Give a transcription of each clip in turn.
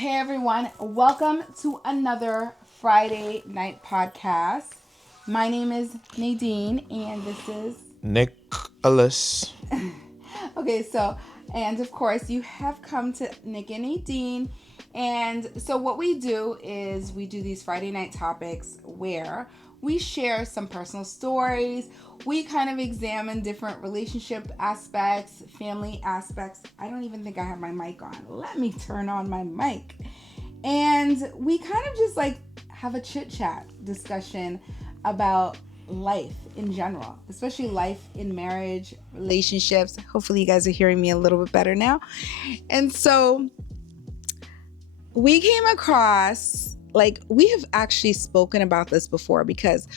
Hey everyone, welcome to another Friday night podcast. My name is Nadine and this is Nicholas. okay, and of course you have come to Nick and Nadine. And so what we do is we do these Friday night topics where we share some personal stories. We kind of examine different relationship aspects, family aspects. I don't even think I have my mic on. Let me turn on my mic. And we kind of just like have a chit chat discussion about life in general, especially life in marriage, relationships. Hopefully, you guys are hearing me a little bit better now. And so we came across, like, we have actually spoken about this before because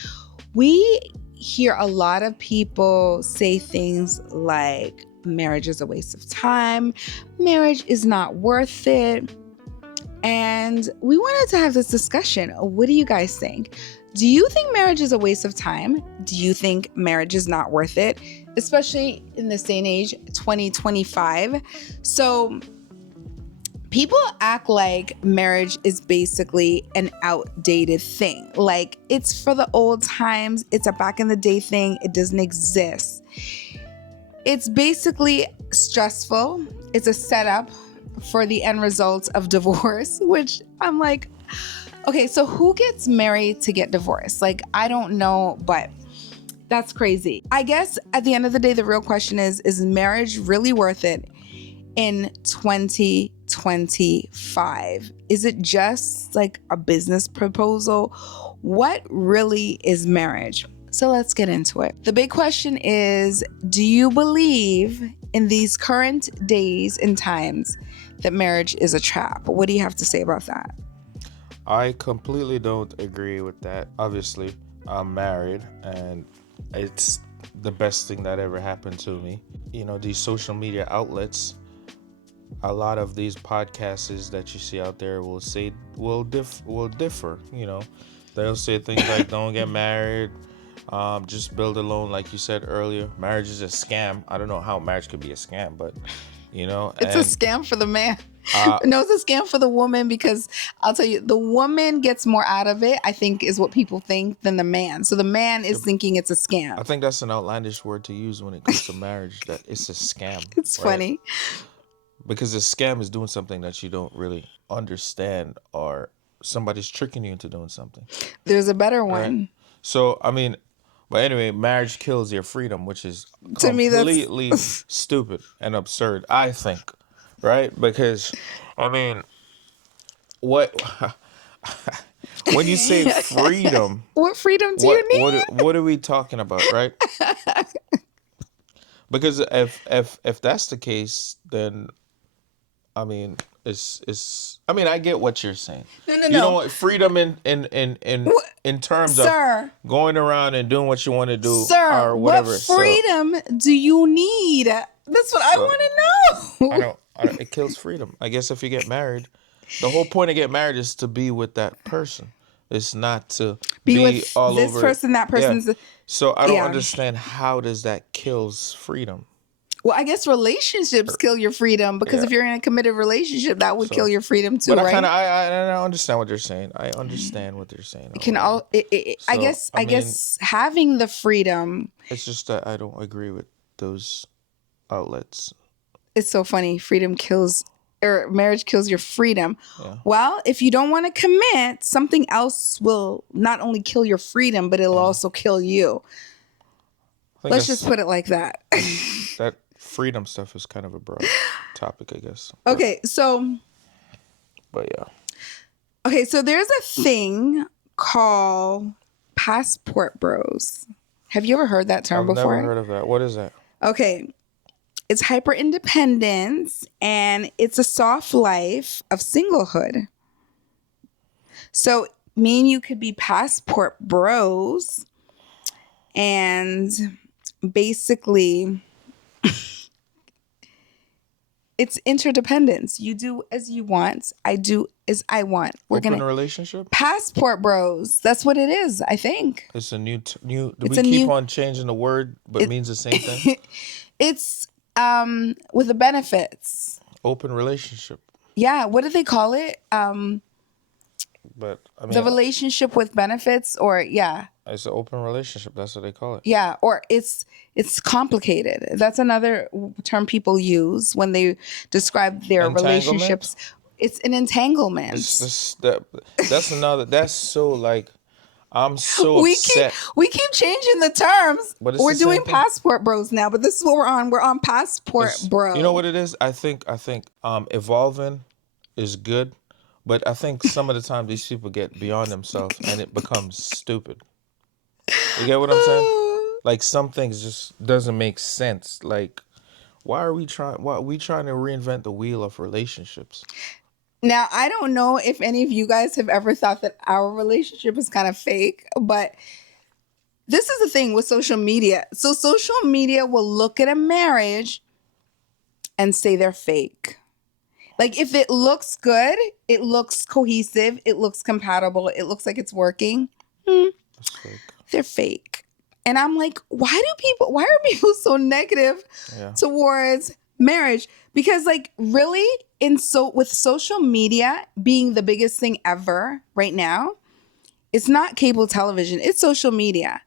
we hear a lot of people say things like marriage is a waste of time, marriage is not worth it. And we wanted to have this discussion. What do you guys think? Do you think marriage is a waste of time? Do you think marriage is not worth it? Especially in this day and age, 2025. So people act like marriage is basically an outdated thing. Like it's for the old times. It's a back in the day thing. It doesn't exist. It's basically stressful. It's a setup for the end result of divorce, which I'm like, okay, so who gets married to get divorced? Like, I don't know, but that's crazy. I guess at the end of the day, the real question is marriage really worth it in 2025? Is it just like a business proposal? What really is marriage? So let's get into it. The big question is, do you believe in these current days and times that marriage is a trap? What do you have to say about that? I completely don't agree with that. Obviously, I'm married and it's the best thing that ever happened to me. You know, these social media outlets, a lot of these podcasts that you see out there will differ, you know. They'll say things like don't get married, just build alone, like you said earlier. Marriage is a scam. I don't know how marriage could be a scam, but you know, it's a scam for the man. No, it's a scam for the woman because I'll tell you, the woman gets more out of it, I think, is what people think, than the man. So the man is thinking it's a scam. I think that's an outlandish word to use when it comes to marriage, that it's a scam. It's right? funny. Because a scam is doing something that you don't really understand, or somebody's tricking you into doing something. There's a better one. Right? So, I mean, but anyway, marriage kills your freedom, which is To me, completely stupid and absurd, I think. Right? Because, I mean, what when you say freedom, what freedom do you need? What are we talking about, right? Because if that's the case, then I mean, I mean, I get what you're saying. No. You don't want freedom in terms Sir, of going around and doing what you want to do, sir, or whatever. what freedom do you need? That's what I want to know. I don't. It kills freedom. I guess if you get married, the whole point of getting married is to be with that person. It's not to be with all this over person, that person's. Yeah. So I don't understand, how does that kills freedom? Well, I guess relationships kill your freedom, because if you're in a committed relationship, that would kill your freedom too, but right? I understand what you're saying. I understand what they're saying. I guess having the freedom. It's just that I don't agree with those outlets. It's so funny. Freedom kills, or marriage kills your freedom. Yeah. Well, if you don't want to commit, something else will not only kill your freedom, but it'll also kill you. Let's just put it like that. That freedom stuff is kind of a broad topic, I guess. Okay, so. But yeah. Okay, so there's a thing called passport bros. Have you ever heard that term before? I've never heard of that. What is that? Okay. It's hyper independence, and it's a soft life of singlehood. So me and you could be passport bros, and basically it's interdependence. You do as you want. I do as I want. We're open relationship? Passport bros. That's what it is, I think. It's a new. Do we keep on changing the word, but it means the same thing? It's with the benefits. Open relationship. Yeah, what do they call it? But I The mean, relationship with benefits, or yeah. it's an open relationship. That's what they call it. Yeah, or it's complicated. That's another term people use when they describe their Entanglement. relationships. It's an This entanglement. this that that's another. That's so like I'm so We keep upset. we keep changing the terms. But it's We're the same doing thing. passport bros now, but this is what we're on. We're on passport It's you know bro. what it is. I think evolving is good, but I think some of the time these people get beyond themselves and it becomes stupid. You get what I'm saying? Like some things just doesn't make sense. Like why are we trying to reinvent the wheel of relationships? Now, I don't know if any of you guys have ever thought that our relationship is kind of fake, but this is the thing with social media. So social media will look at a marriage and say they're fake. Like if it looks good, it looks cohesive, it looks compatible, it looks like it's working, It's fake. they're fake. And I'm like, why are people so negative Yeah. towards marriage? Because like really with social media being the biggest thing ever right now, it's not cable television, it's social media.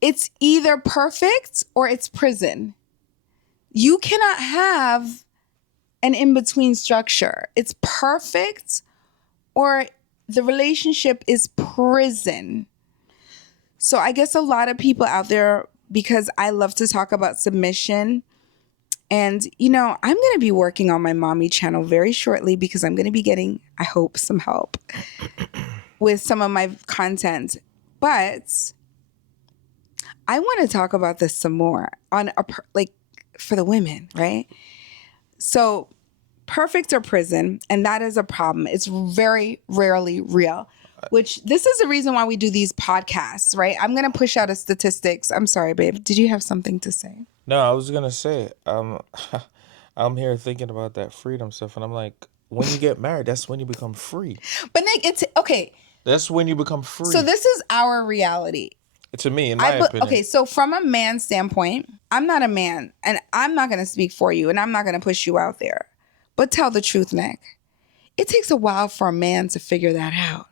It's either perfect or it's prison. You cannot have an in-between structure. It's perfect or the relationship is prison. So I guess a lot of people out there, because I love to talk about submission, and I'm going to be working on my mommy channel very shortly because I'm going to be getting, I hope, some help with some of my content. But I want to talk about this some more on like for the women, right? So perfect or prison, and that is a problem. It's very rarely real, which this is the reason why we do these podcasts, right? I'm going to push out a statistics. I'm sorry, babe. Did you have something to say? No, I was gonna say, I'm here thinking about that freedom stuff, and I'm like, when you get married, that's when you become free. But Nick, it's okay. That's when you become So free. this is our reality. To me, in my opinion. Okay, so from a man's standpoint, I'm not a man, and I'm not going to speak for you, and I'm not going to push you out there. But tell the truth, Nick. It takes a while for a man to figure that out.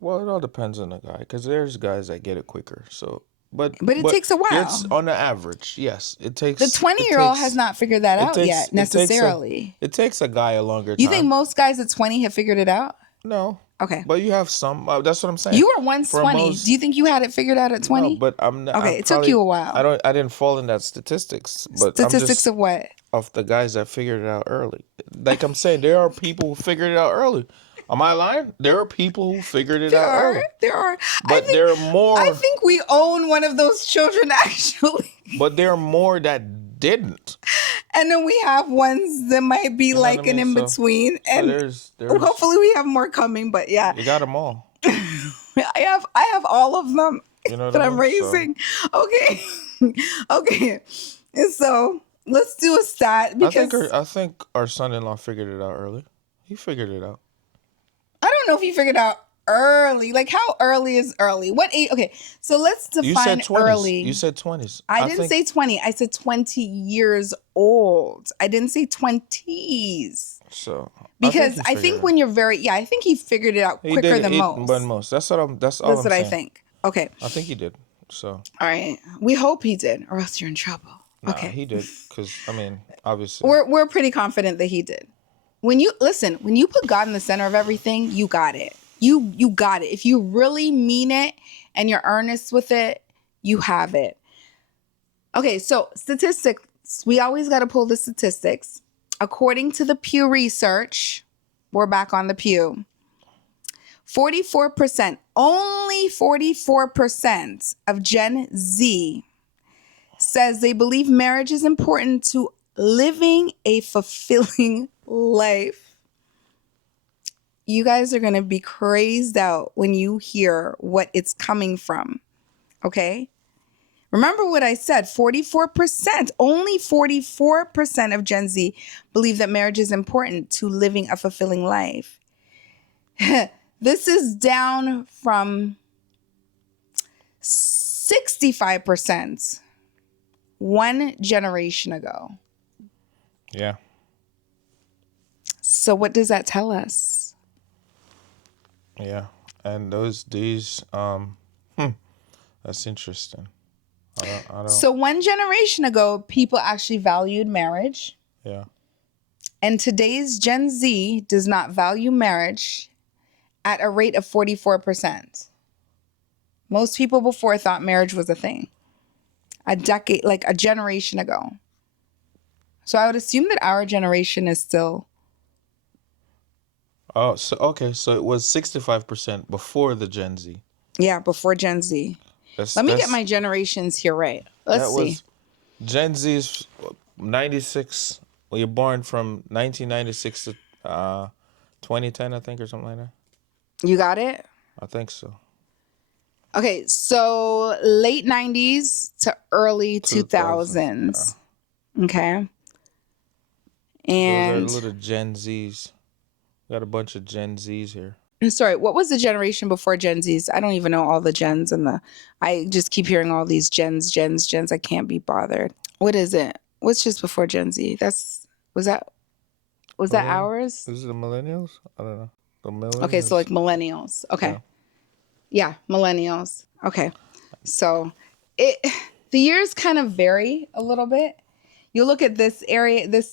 Well, it all depends on the guy, because there's guys that get it quicker. So, but But it but takes a it's while. on the average. Yes, The 20-year-old has not figured that it out takes yet, it takes a necessarily. it takes a guy a longer You think time. most guys at 20 have figured it out? No, Okay. but you have some. That's what I'm saying. You were once For 20. Do you most, think you had it figured out at no, 20? but I'm not. I'm Okay, it took probably. you a while. I didn't fall in that statistics, but I'm Statistics just of what? of the guys that figured it out early. Like I'm saying, there are people who figured it out early. Am I lying? There are people who figured it There out are. early. There are. But there are I more. think we own one of those children actually. But there are more that didn't. And then we have ones that might be You know what I like an mean? in between. So And there's hopefully we have more coming, but yeah. you got them all. I have all of them You know what that I I'm mean? So raising. Okay. Okay. And so let's do a stat because I think our son-in-law figured it out early. He figured it out. I don't know if you figured out early. Like how early is early? What age? Okay. So let's You said define 20s. You early. said 20s. I didn't say 20. I said 20 years old. I didn't say 20s. So. Because I He figured think it when out. you're I think he figured it out He quicker did than it but most. most. That's all That's I'm what I saying. think. Okay. I think he did. So. All right. We hope he did, or else you're in trouble. Nah, Okay. he did. Because, I mean, obviously. We're pretty confident that he did. When you put God in the center of everything, you got it. You got it. If you really mean it and you're earnest with it, you have it. Okay, so statistics. We always got to pull the statistics. According to the Pew Research, we're back on the Pew. 44%, only 44% of Gen Z says they believe marriage is important to living a fulfilling life. You guys are going to be crazed out when you hear what it's coming from. Okay? Remember what I said, 44%, only 44% of Gen Z believe that marriage is important to living a fulfilling life. This is down from 65% one generation ago. Yeah. So what does that tell us? Yeah. And these, that's interesting. I don't, So one generation ago, people actually valued marriage. yeah. And today's Gen Z does not value marriage at a rate of 44%. Most people before thought marriage was a thing a decade, like a generation ago. So I would assume that our generation is still, Oh, so okay, so it was 65% before the Gen Z. yeah, before Gen Z. That's Let me get that's my generations here right. Let's that see. was Gen Z's 96. Well, you're born from 1996 to 2010, I think, or something like that. You got it? I think so. Okay, so late 90s to early 2000s. Yeah. 2000s. Okay. Those are And little Gen Zs. Got a bunch of Gen Zs here. I'm sorry, what was the generation before Gen Zs? I don't even know all the gens and I just keep hearing all these gens. I can't be bothered. What is it? What's just before Gen Z? Was that was that Millennial? ours? Is it the millennials? I don't know. The Okay, so like millennials. millennials. Okay. Yeah. Yeah, millennials. Okay. So it the years kind of vary a little bit. You look at this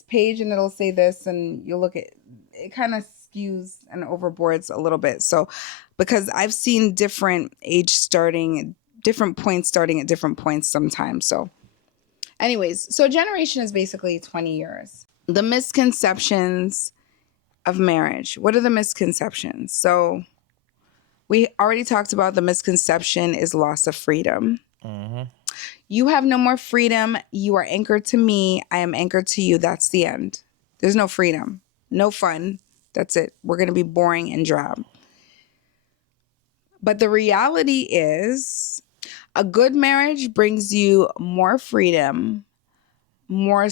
page, and it'll say this, and you'll look at it kind of skews and overboards a little bit. So because I've seen different points starting at different points sometimes. So anyways, so generation is basically 20 years. The misconceptions of marriage. What are the misconceptions? So we already talked about the misconception is loss of freedom. Mm-hmm. You have no more freedom. You are anchored to me. I am anchored to you. That's the end. There's no freedom, no fun. That's it. We're going to be boring and drab. But the reality is, a good marriage brings you more freedom, more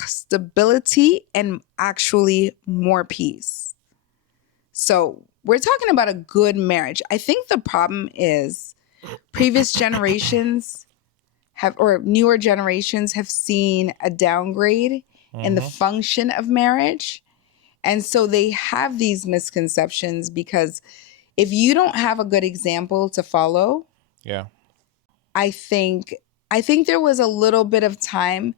stability, and actually more peace. So, we're talking about a good marriage. I think the problem is previous generations or newer generations have seen a downgrade in the Mm-hmm. function of marriage. And so they have these misconceptions because if you don't have a good example to follow, Yeah. I think I think there was a little bit of time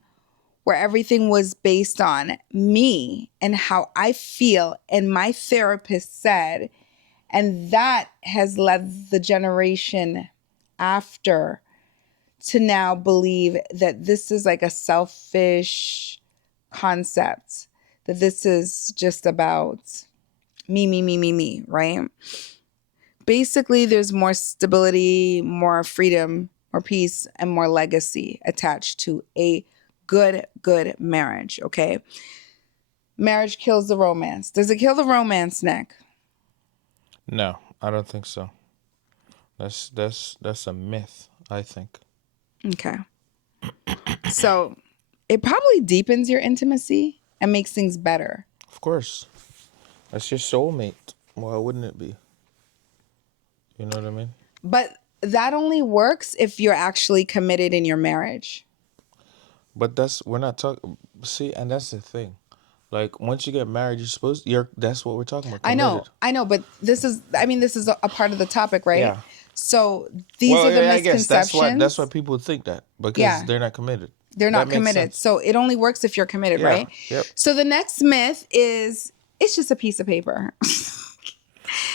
where everything was based on me and how I feel and my therapist said, and that has led the generation after to now believe that this is like a selfish concept, that this is just about me, right? Basically, there's more stability, more freedom, more peace, and more legacy attached to a good marriage, okay? Marriage kills the romance. Does it kill the romance, Nick? No, I don't think so. That's a myth, I think. Okay. So it probably deepens your intimacy and makes things better. Of course. That's your soulmate. Why wouldn't it be? You know what I mean? But that only works if you're actually committed in your marriage. But that's we're not talking. See, and that's the thing. Like once you get married, you're. That's what we're talking about. Committed. I know, but this is a part of the topic, right? Yeah. So these Well, are the yeah, I guess that's why misconceptions. people think that because Yeah, they're not committed. they're That not makes committed. sense. So it only works if you're committed, Yeah. right? Yep. So the next myth is it's just a piece of paper.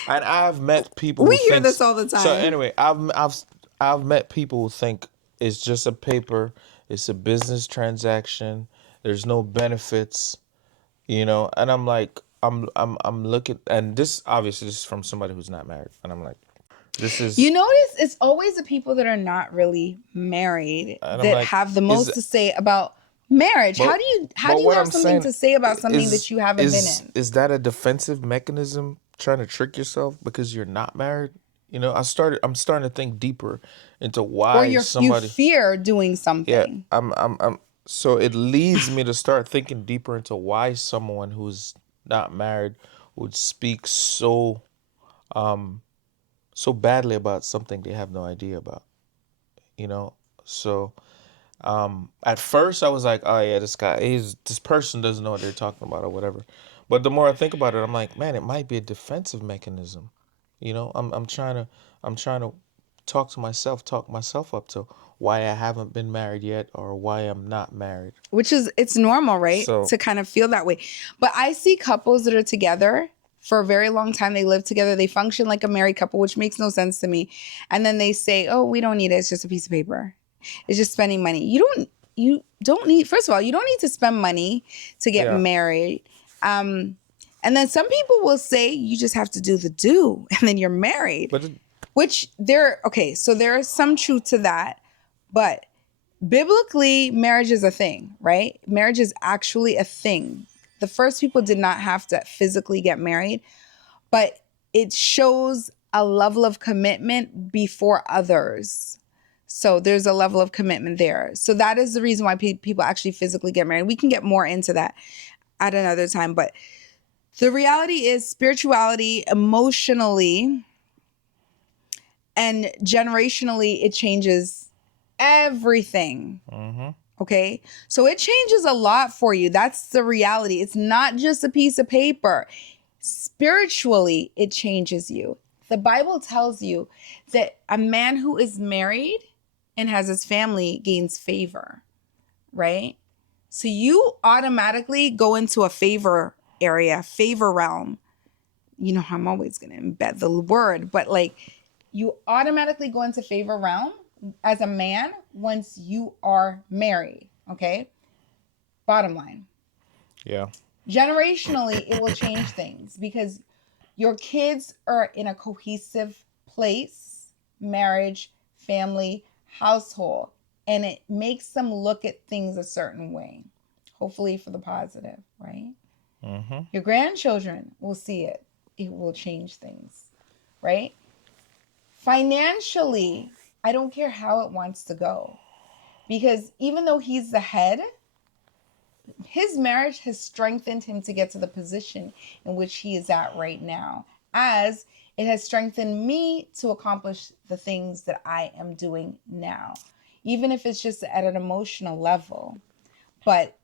And I've met people We who hear this thinks. all the So time. anyway, I've met people who think it's just a paper. It's a business transaction. There's no benefits. And I'm like, I'm looking, and this is from somebody who's not married, and I'm like, this You is, notice it's always the people that are not really married and I'm that like, have the is most to say about marriage. but How but do you what have I'm something saying to say about something is that you haven't been is in? is that a defensive mechanism trying to trick yourself because you're not married? I'm starting to think deeper into Or why you somebody. fear doing Yeah, something. I'm. So it leads me to start thinking deeper into why someone who's not married would speak so badly about something they have no idea about. You know, so At first I was like, oh yeah, this person doesn't know what they're talking about or whatever. But the more I think about it, I'm like, man, it might be a defensive mechanism. I'm trying to talk myself up to why I haven't been married yet or why I'm not married. Which is, it's normal, right? So To kind of feel that way. But I see couples that are together for a very long time. They live together. They function like a married couple, which makes no sense to me. And then they say, oh, we don't need it. It's just a piece of paper. It's just spending money. You don't need, first of all, you don't need to spend money to get yeah, married. And then some people will say you just have to do the do and then you're married. but it, Okay, so there is some truth to that. But biblically, marriage is a thing, right? Marriage is actually a thing. The first people did not have to physically get married, but it shows a level of commitment before others. So there's a level of commitment there. So that is the reason why people actually physically get married. We can get more into that at another time, but the reality is spirituality, emotionally, and generationally, it changes everything. mm-hmm. Okay. So it changes a lot for you. That's the reality. It's not just a piece of paper. Spiritually, it changes you. The Bible tells you that a man who is married and has his family gains favor, right? So you automatically go into a favor area, favor realm. You know, I'm always going to embed the word, but like you automatically go into favor realm as a man once you are married. Okay. Bottom line. Yeah. Generationally, it will change things because your kids are in a cohesive place, marriage, family, household, and it makes them look at things a certain way, hopefully for the positive, right? Mm-hmm. Your grandchildren will see it. It will change things, right? Financially, I don't care how it wants to go because even though he's the head, his marriage has strengthened him to get to the position in which he is at right now, as it has strengthened me to accomplish the things that I am doing now, even if it's just at an emotional level. But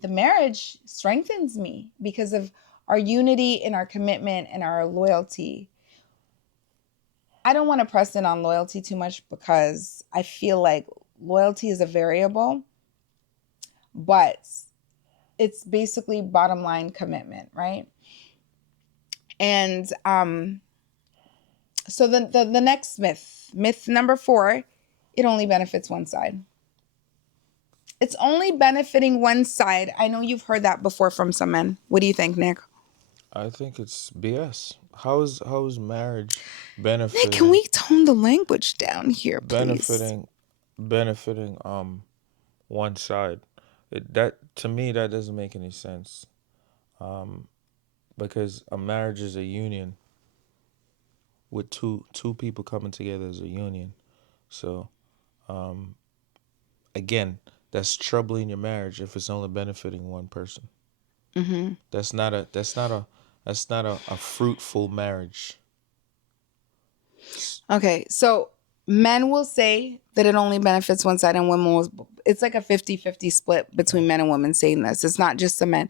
the marriage strengthens me because of our unity and our commitment and our loyalty. I don't want to press in on loyalty too much because I feel like loyalty is a variable, but it's basically bottom line commitment, right? And so the next myth number 4, it only benefits one side. It's only benefiting one side. I know you've heard that before from some men. What do you think, Nick? I think it's BS. How is marriage Nick, can benefiting we tone the language down here, please? benefiting benefiting one side? That to me that doesn't make any sense. Um, because a marriage is a union with two people coming together as a union. So um, again, that's troubling your marriage if it's only benefiting one person. Mm-hmm. That's not a fruitful marriage. Okay, so men will say that it only benefits one side and women will, it's like a 50-50 split between men and women saying this. It's not just the men.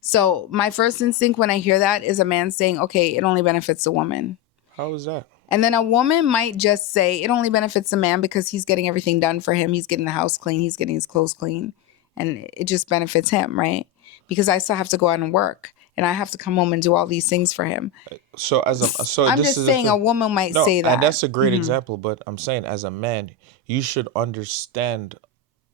So my first instinct when I hear that is a man saying, okay, it only benefits the woman. How is that? And then a woman might just say it only benefits the man because he's getting everything done for him. He's getting the house clean. He's getting his clothes clean. And it just benefits him, right? Because I still have to go out and work. And I have to come home and do all these things for him. So I'm this just is the saying a thing. woman might No, say and that. that's a great example. But I'm saying as a man, you should understand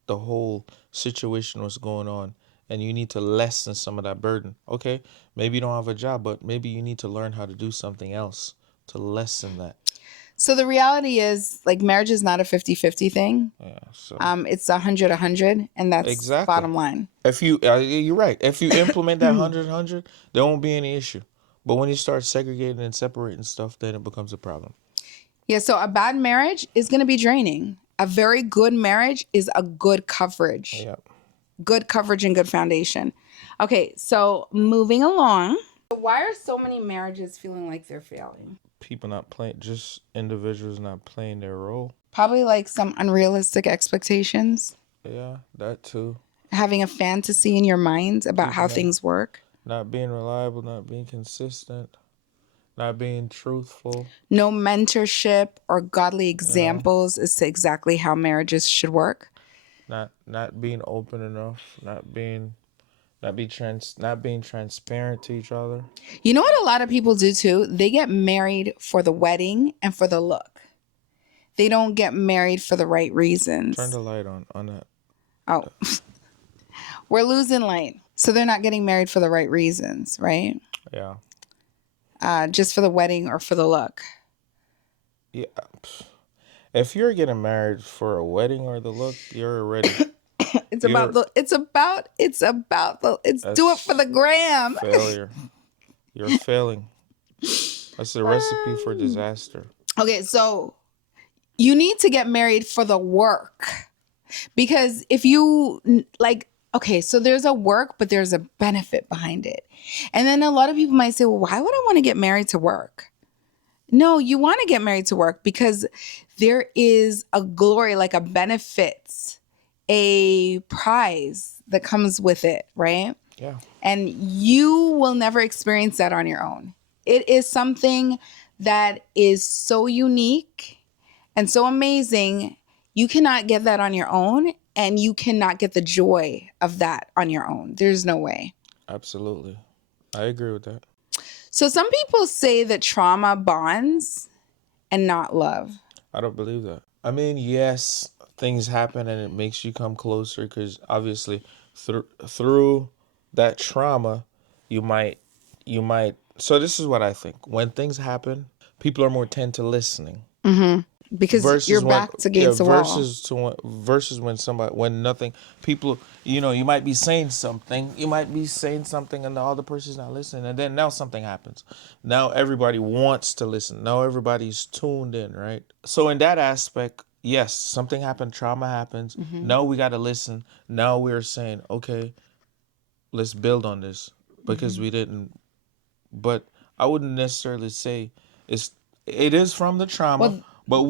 the whole situation, what's going on, and you need to lessen some of that burden. Okay, maybe you don't have a job, but maybe you need to learn how to do something else to lessen that. So the reality is like marriage is not a 50-50 thing. Yeah. So It's 100-100, and that's exactly. bottom line. If you, you're right. If you implement that 100, there won't be any issue. But when you start segregating and separating stuff, then it becomes a problem. Yeah, so a bad marriage is going to be draining. A very good marriage is a good coverage. Yeah. Good coverage and good foundation. Okay, so moving along. Why are so many marriages feeling like they're failing? People not playing, just individuals not playing their role. Probably like some unrealistic expectations. Yeah, that too. Having a fantasy in your mind about how Keeping up, things work. not being reliable, not being consistent, not being truthful. No mentorship or godly You know, examples as to exactly how marriages should work. not being open enough, not being transparent to each other. You know what a lot of people do too? They get married for the wedding and for the look. They don't get married for the right Turn reasons. the light on that. Oh, we're losing light. So they're not getting married for the right reasons, right? Yeah, Just for the wedding or for the look. yeah. If you're getting married for a wedding or the look, you're already It's about you're the, it's do it for that's the gram. failure. You're failing. That's a recipe for disaster. Okay, so you need to get married for the work. Because if you like, okay, so there's a work, but there's a benefit behind it. And then a lot of people might say, well, why would I want to get married to work? No, you want to get married to work because there is a glory, like a benefit, a prize that comes with it, right? Yeah, And you will never experience that on your own. It is something that is so unique and so amazing. You cannot get that on your own, and you cannot get the joy of that on your own. There's no way. absolutely. I agree with that. So some people say that trauma bonds and not love. I don't believe that. I mean, yes, things happen and it makes you come closer because obviously through that trauma, you might you might. So this is what I think. When things happen, people are more tend to listening Because you're versus when backed against the wall. versus when somebody when nothing people you might be saying something and the other person's not listening, and then now something happens. Now everybody wants to listen, now everybody's tuned in, right? So in that aspect, yes, something happened, trauma happens, now we got to listen. Now we're saying, okay, let's build on this because we didn't. But I wouldn't necessarily say it's it is from the trauma, Well, but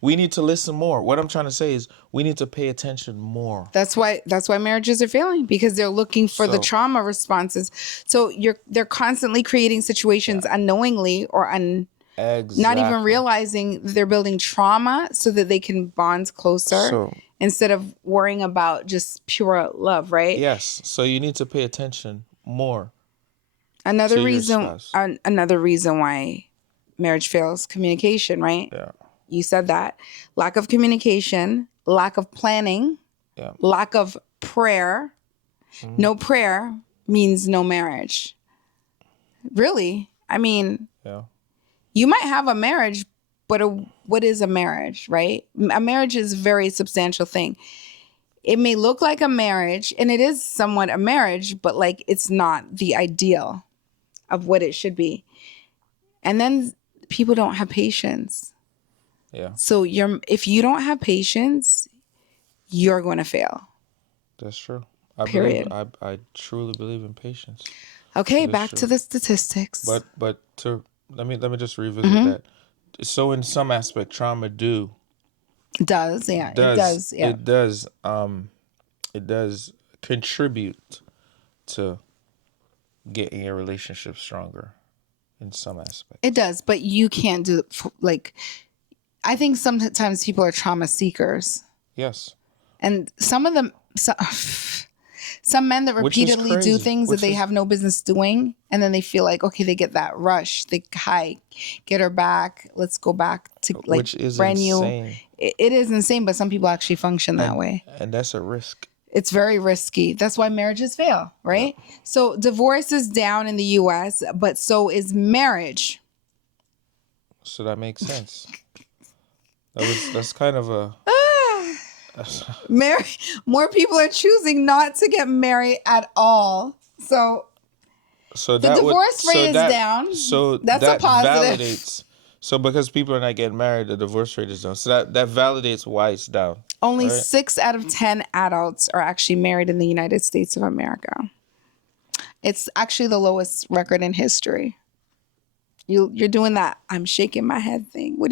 we need to listen more. What I'm trying to say is we need to pay attention more. that's why marriages are failing, because they're looking for the So trauma responses. So they're constantly creating situations yeah, unknowingly or not even exactly. realizing they're building trauma so that they can bond closer So instead of worrying about just pure love, right? yes, so you need to pay attention more Another to your reason spouse. another reason why marriage fails, communication, right? Yeah, You said that. Lack of communication, lack of planning, yeah, lack of prayer. mhm, No prayer means no marriage. Really? I mean, yeah, you might have a marriage, but what is a marriage, right? A marriage is a very substantial thing. It may look like a marriage, and it is somewhat a marriage, but like it's not the ideal of what it should be. And then people don't have patience. yeah. So if you don't have patience, you're going to fail. That's true. Period. I truly believe in patience. Okay, That is back to true. the statistics. But to let me just revisit Hmm. that. So in some aspect, trauma Does, yeah, it does does, yeah. it does it does contribute to getting your relationship stronger in some It aspects. does, but you can't do like I think sometimes people are trauma seekers. Yes, And some of them some men that which is repeatedly do crazy. things that Which they is have no business doing, and then they feel like, okay, they get that rush. They hi, get her back. Let's go back to like which is brand new. insane, It is insane, but some people actually function that and way. and that's a risk. It's very risky. That's why marriages fail, Yeah. right? So divorce is down in the US, but so is marriage. So that makes sense. That's kind of a Mar- More people are choosing not to get married at all. So so the that would divorce rate is down. That's a that positive. validates. So because people are not getting married, the divorce rate is down. So that validates why it's down, Only right? 6 out of 10 adults are actually married in the United States of America. It's actually the lowest record in history. You're doing that I'm shaking my head thing. Yeah. What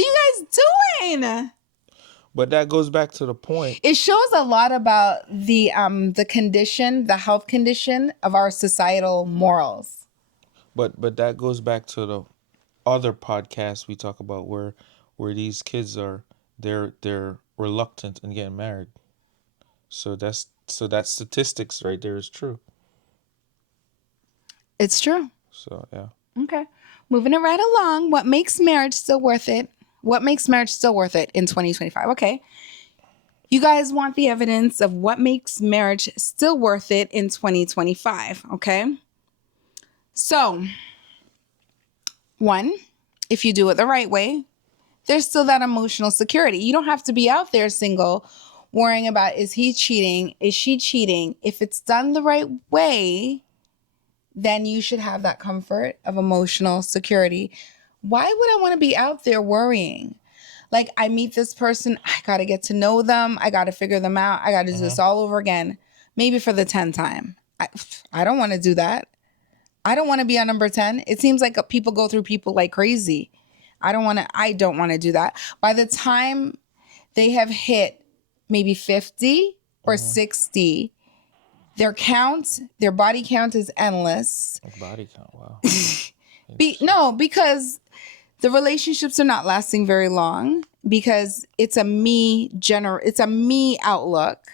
are you guys doing? But that goes back to the point. It shows a lot about the condition, the health condition of our societal morals. But that goes back to the other podcasts we talk about where these kids are they're reluctant in getting married. So that statistics right there is true. It's true. So yeah. Okay. Moving it right along. What makes marriage still worth it? What makes marriage still worth it in 2025? Okay. You guys want the evidence of what makes marriage still worth it in 2025. Okay. So, one, if you do it the right way, there's still that emotional security. You don't have to be out there single worrying about, is he cheating? Is she cheating? If it's done the right way, then you should have that comfort of emotional security. Why would I want to be out there worrying? Like, I meet this person, I got to get to know them. I got to figure them out. I got to do this all over again, maybe for the 10th time. I don't want to do that. I don't want to be on number 10. It seems like people go through people like crazy. I don't want to do that. By the time they have hit maybe 50 or 60, their body count is endless. Body count, wow. Because the relationships are not lasting very long, because it's a me outlook.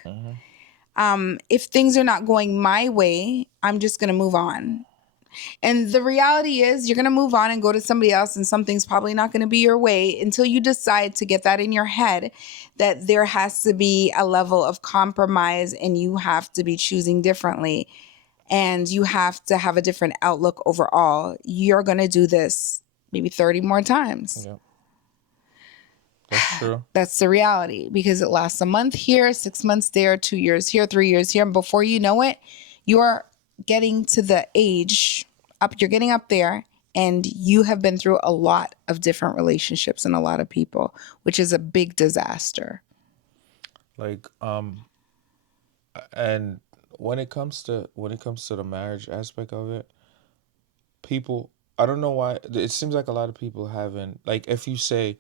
If things are not going my way, I'm just going to move on. And the reality is, you're going to move on and go to somebody else, and something's probably not going to be your way until you decide to get that in your head that there has to be a level of compromise, and you have to be choosing differently, and you have to have a different outlook overall. You're going to do this maybe 30 more times. Yep. That's true. That's the reality, because it lasts a month here, 6 months there, 2 years here, 3 years here. And before you know it, you're getting to the age you're getting up there, and you have been through a lot of different relationships and a lot of people, which is a big disaster. Like, and when it comes to the marriage aspect of it, people, I don't know why, it seems like a lot of people haven't, like, if you say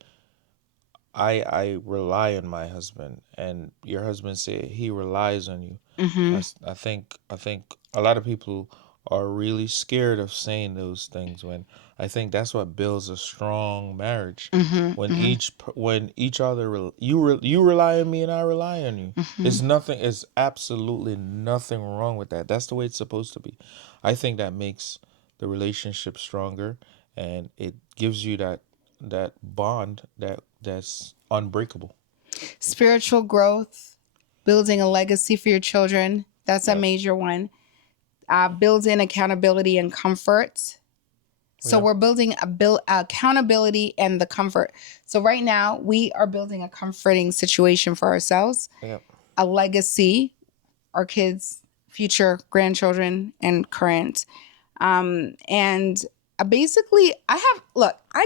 I rely on my husband, and your husband say he relies on you. I think a lot of people are really scared of saying those things, when I think that's what builds a strong marriage. When each other you rely on me and I rely on you. It's absolutely nothing wrong with that. That's the way it's supposed to be. I think that makes the relationship stronger, and it gives you that bond that's unbreakable. Spiritual growth, building a legacy for your children. That's a major one. Builds in accountability and comfort. So we're building accountability and the comfort. So right now we are building a comforting situation for ourselves, a legacy, our kids, future grandchildren, and current. And basically, I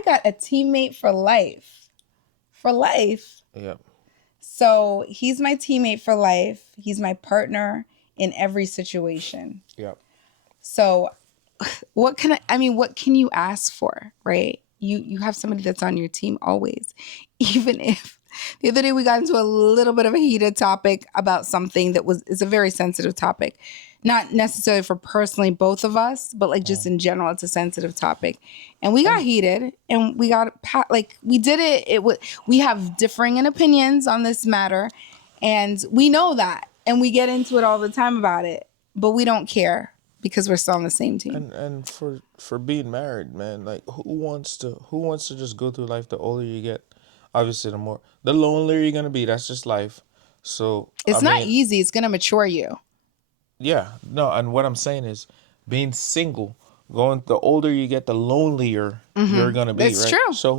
got a teammate for life. For life. Yep. So he's my teammate for life. He's my partner in every situation. Yep. So what can you ask for, right? You have somebody that's on your team always. Even if the other day we got into a little bit of a heated topic about something that is a very sensitive topic. Not necessarily for personally both of us, but like just in general, it's a sensitive topic. And we got heated, and we did it. We have differing opinions on this matter, and we know that, and we get into it all the time about it, but we don't care, because we're still on the same team. And for being married, man, like, who wants to just go through life? The older you get, obviously the lonelier you're gonna be. That's just life. So it's not easy. It's gonna mature you. Yeah, no, and what I'm saying is, being single, the older you get, the lonelier you're gonna be. That's right? true. So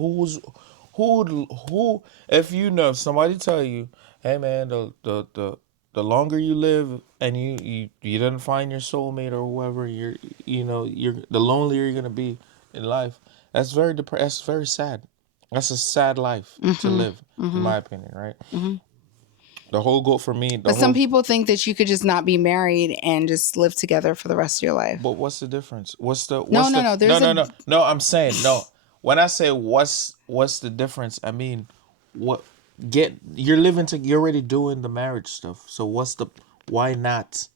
who if somebody tell you, hey man, the longer you live, and you didn't find your soulmate or whoever, you're the lonelier you're gonna be in life. That's that's very sad. That's a sad life to live, in my opinion, right? The whole goal for me. But some people think that you could just not be married and just live together for the rest of your life. But what's the difference? No. I'm saying no. When I say what's the difference, I mean, what you're living to you're already doing the marriage stuff. So why not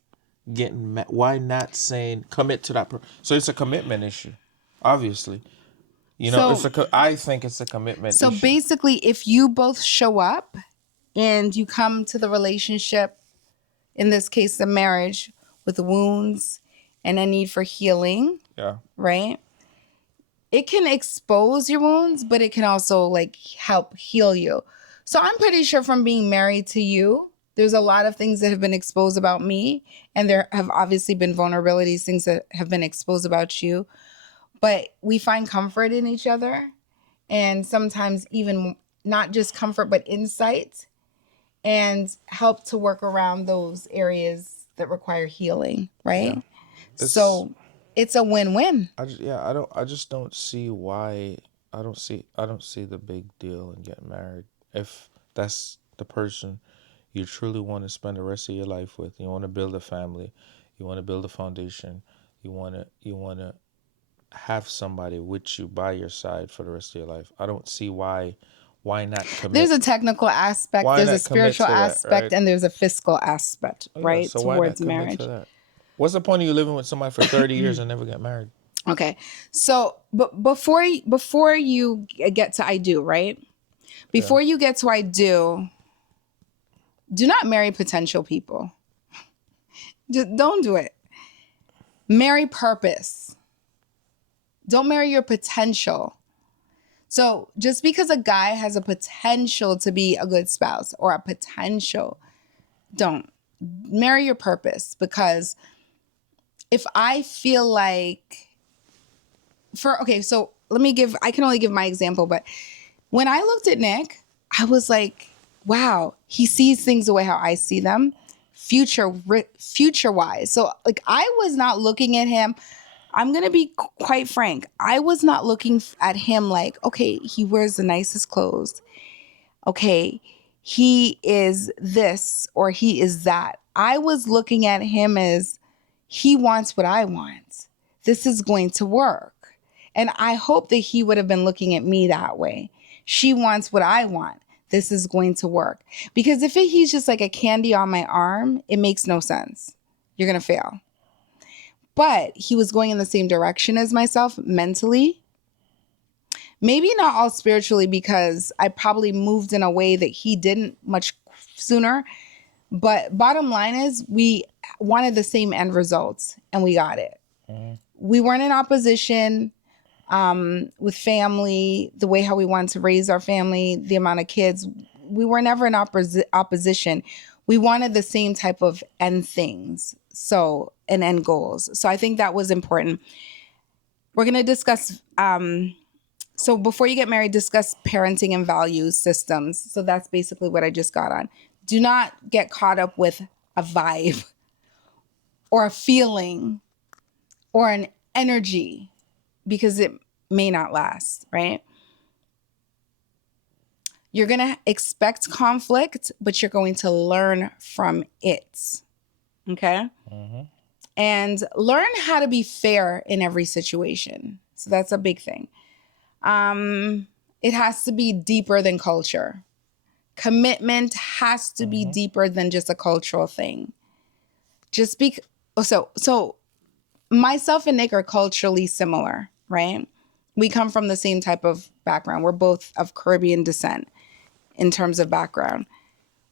why not saying commit to that so it's a commitment issue, obviously. So I think it's a commitment so issue. basically, if you both show up and you come to the relationship, in this case, the marriage, with wounds and a need for healing, Yeah. right? It can expose your wounds, but it can also like help heal you. So I'm pretty sure from being married to you, there's a lot of things that have been exposed about me, and there have obviously been vulnerabilities, things that have been exposed about you. But we find comfort in each other, and sometimes even not just comfort, but insight, and help to work around those areas that require healing, Yeah. right? It's So it's a win-win. I just don't see why. I don't see the big deal in getting married if that's the person you truly want to spend the rest of your life with. You want to build a family, you want to build a foundation, you want to have somebody with you by your side for the rest of your life. I don't see why not There's commit. a technical aspect, Why there's a not commit spiritual to that, aspect, right? and there's a fiscal aspect, Oh yeah, right, so why not towards commit to marriage. that? What's the point of you living with somebody for 30 years and never get married? Okay. So, but before you get to I do, right? Yeah. Before you get to I do not marry potential people. Just don't do it. Marry purpose. Don't marry your potential. So, just because a guy has a potential to be a good spouse or a potential, don't marry your purpose, because if I feel like so I can only give my example, but when I looked at Nick, I was like, wow, he sees things the way how I see them, future wise. So like I was not looking at him. I'm going to be quite frank. I was not looking at him like, okay, he wears the nicest clothes. Okay, he is this or he is that. I was looking at him as he wants what I want. This is going to work. And I hope that he would have been looking at me that way. She wants what I want. This is going to work. Because if he's just like a candy on my arm, it makes no sense. You're going to fail. But he was going in the same direction as myself mentally. Maybe not all spiritually, because I probably moved in a way that he didn't much sooner. But bottom line is, we wanted the same end results and we got it. Mhm. We weren't in opposition with family, the way how we wanted to raise our family, the amount of kids. We were never in opposition. We wanted the same type of end things, and end goals. So I think that was important. We're going to discuss. So before you get married, discuss parenting and values systems. So that's basically what I just got on. Do not get caught up with a vibe or a feeling or an energy, because it may not last, right? You're going to expect conflict, but you're going to learn from it. Okay? Mhm. And learn how to be fair in every situation. So that's a big thing. It has to be deeper than culture. Commitment has to be Mhm. deeper than just a cultural thing. Just be so myself and Nick are culturally similar, right? We come from the same type of background. We're both of Caribbean descent in terms of background.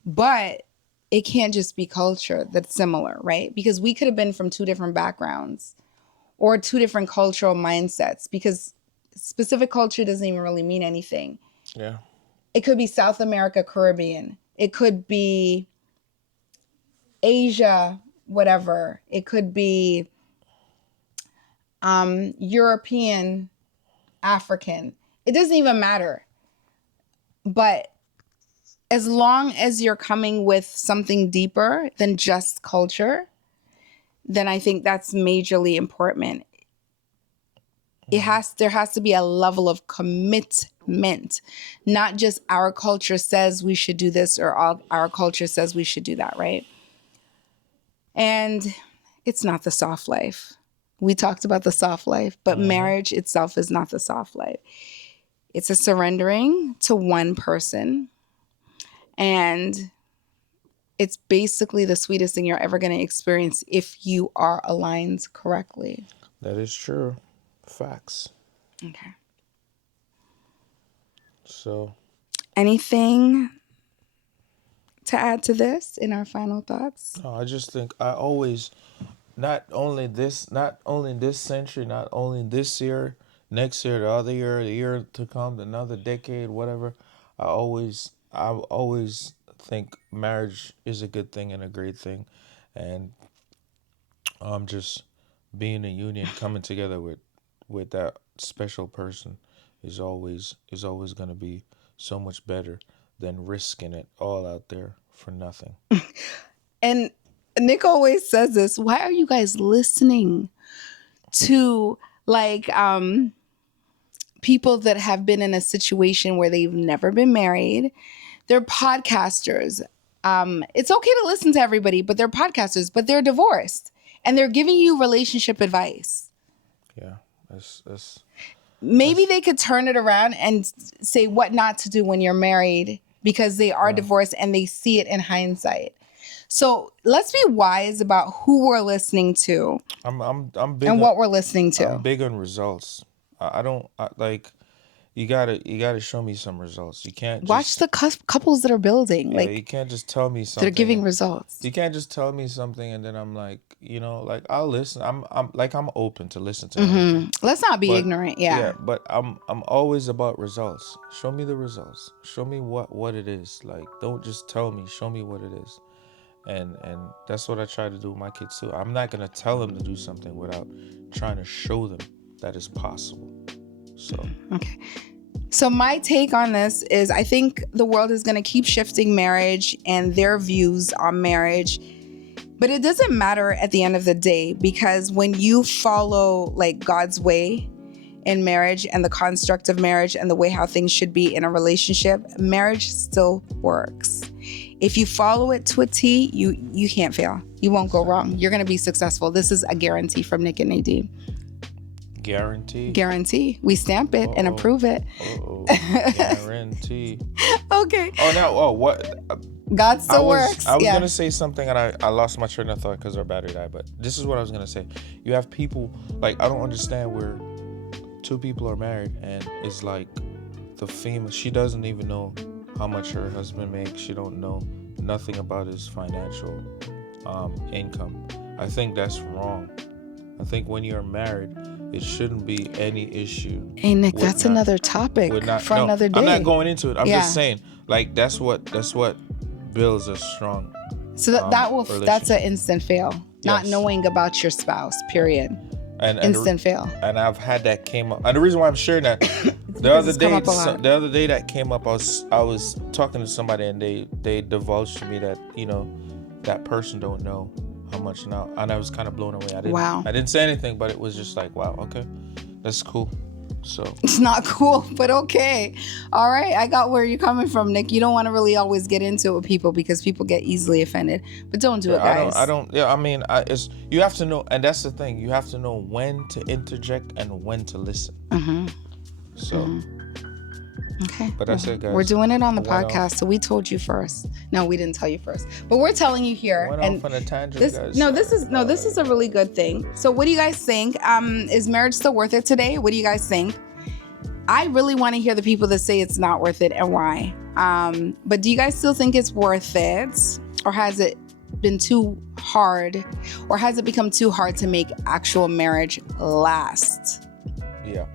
But it can't just be culture that's similar, right? Because we could have been from two different backgrounds or two different cultural mindsets, because specific culture doesn't even really mean anything. Yeah. It could be South America, Caribbean. It could be Asia, whatever. It could be European, African. It doesn't even matter. But as long as you're coming with something deeper than just culture, then I think that's majorly important. There has to be a level of commitment, not just our culture says we should do this or our culture says we should do that, right? And it's not the soft life. We talked about the soft life, but Mhm. marriage itself is not the soft life. It's a surrendering to one person, And it's basically the sweetest thing you're ever going to experience if you are aligned correctly. That is true. Facts. Okay. So, Anything to add to this in our final thoughts? no, I just think I always, not only this century, not only this year, next year, the year to come, another decade, whatever. I always think marriage is a good thing and a great thing, and just being a union, coming together with that special person is always gonna be so much better than risking it all out there for nothing. And Nick always says this. Why are you guys listening to like people that have been in a situation where they've never been married? They're podcasters. It's okay to listen to everybody, but they're podcasters, but they're divorced and they're giving you relationship advice. Yeah, that's Maybe they could turn it around and say what not to do when you're married because they are divorced and they see it in hindsight. So let's be wise about who we're listening to I'm big and on, what we're listening I'm to. big on results. I don't like you gotta show me some results. You can't Watch just the couples that are building, yeah, like you can't just tell me they're something. giving results. You can't just tell me something and then I'm like, like I'll listen. I'm open to listen to anything. Let's not be But ignorant. yeah, Yeah. but I'm always about results. Show me the results. Show me what it is. Like don't just tell me. Show me what it is. And that's what I try to do with my kids too. I'm not gonna tell them to do something without trying to show them that it's possible. So Okay. So my take on this is I think the world is going to keep shifting marriage and their views on marriage. But it doesn't matter at the end of the day, because when you follow like God's way in marriage and the construct of marriage and the way how things should be in a relationship, marriage still works. If you follow it to a T, you can't fail. You won't go wrong. You're going to be successful. This is a guarantee from Nick and Nadine. Guarantee. We stamp it and approve it. Guarantee. Okay. What? God still works. I was gonna say something and I lost my train of thought because our battery died. But this is what I was gonna say. You have people like I don't understand where two people are married and it's like the female she doesn't even know how much her husband makes. She don't know nothing about his financial income. I think that's wrong. I think when you're married, it shouldn't be any issue. Hey Nick, that's another topic for another day. I'm not going into it. I'm just saying, like that's what builds a strong. So that's an instant fail. Not knowing about your spouse. Period. And instant fail. And I've had that came up. And the reason why I'm sharing that the other day that came up, I was talking to somebody and they divulged to me that that person don't know how much now, and I was kind of blown away. I didn't say anything, but it was just like, wow, okay, that's cool. So it's not cool, but okay. All right, I got where you're coming from, Nick. You don't want to really always get into it with people because people get easily offended, but don't do it, guys. I don't. Yeah, I mean, you have to know, and that's the thing. You have to know when to interject and when to listen. So. Okay. But that's it, guys. We're doing it on the podcast, so we told you first. No, we didn't tell you first, but we're telling you here. Went off on a tangent, guys. This is a really good thing. So, what do you guys think? Is marriage still worth it today? What do you guys think? I really want to hear the people that say it's not worth it and why. But do you guys still think it's worth it, or has it been too hard, or has it become too hard to make actual marriage last? Yeah.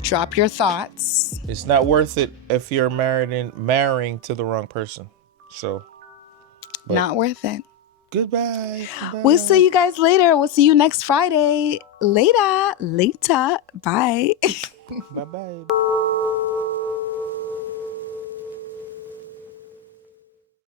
Drop your thoughts. It's not worth it if you're marrying to the wrong person. So. Not worth it. Goodbye. We'll see you guys later. We'll see you next Friday. Later. Bye. Bye-bye.